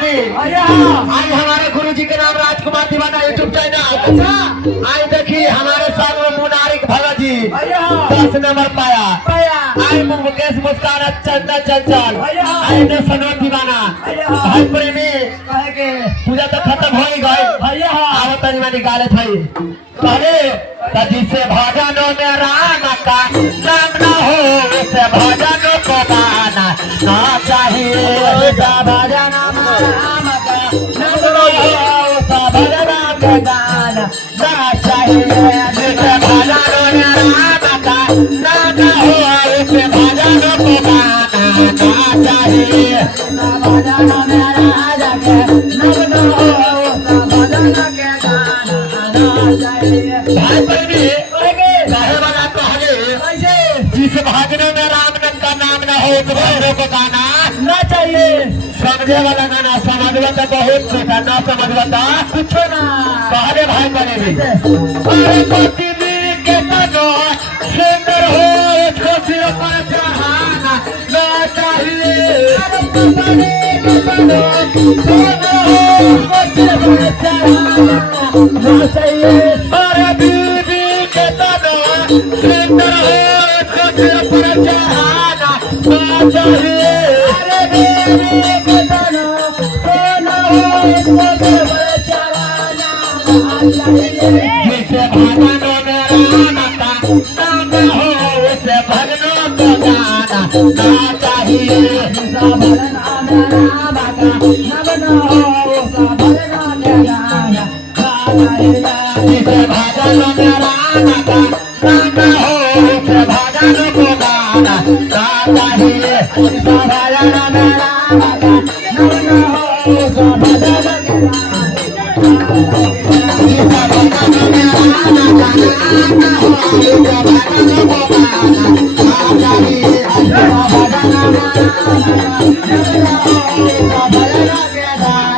कहानी आज हमारे गुरु जी के नाम राजकुमार दीवाना यूट्यूब चैनल। आज देखिए हमारे साथ में मुनारिक भगत जी 10 नंबर पाया। आई मुकेश मुस्कान चंदा चंचल आई ने सनो दीवाना भाई प्रेमी पूजा तो खत्म हो ही गई। आओ तनी में निकाले थे पहले जिसे भजनों में राम का नाम न हो उसे भजनों को गाना ना चाहिए। भजन राम का नाम न हो उसे भजन को गाना ना चाहिए। जिसे भजनों में राम का नाम न हो उसे भजनों को गाना ना चाहिए। भजनों में राजा के नाम न हो उसे भजन के गाना भाई प्रेमी कहे वाला कहे जिस भजनों में राम का नाम न हो तो भजनों को गाना ना चाहिए। समझे वाला गाना समझवा तो बहुत कुछ है, ना समझवा तो कुछ ना कहले भाई प्रेमी। अरे पति के तनो सुंदर हो इसको सिर पर चढ़ाना ना चाहिए। अरे पति के तनो सुंदर हो इसको सिर पर चढ़ाना ना चाहिए। अरे बीबी के तनो सुंदर हो इसको सिर पर चढ़ाना ना चाहिए। अरे बीबी के तनो सुंदर हो इसको सिर पर चढ़ाना ना चाहिए। जिसे भजनों में राम का नाम हो उसे भजनों को गाना ना चाहिए। जिसे भजनों में राम का नाम न हो उसे भजनों में गाना जिसे भजनों में राम का नाम हो उसे भजनों को गाना ना चाहिए। जिसे भजनों में राम का नाम न हो उसे भजनों के गाना जिसे भजनों में राम का नाम न हो उसे भजनों को गाना ना चाहिए। जिसे भजनों में राम का नाम न हो उसे भजनों के गाना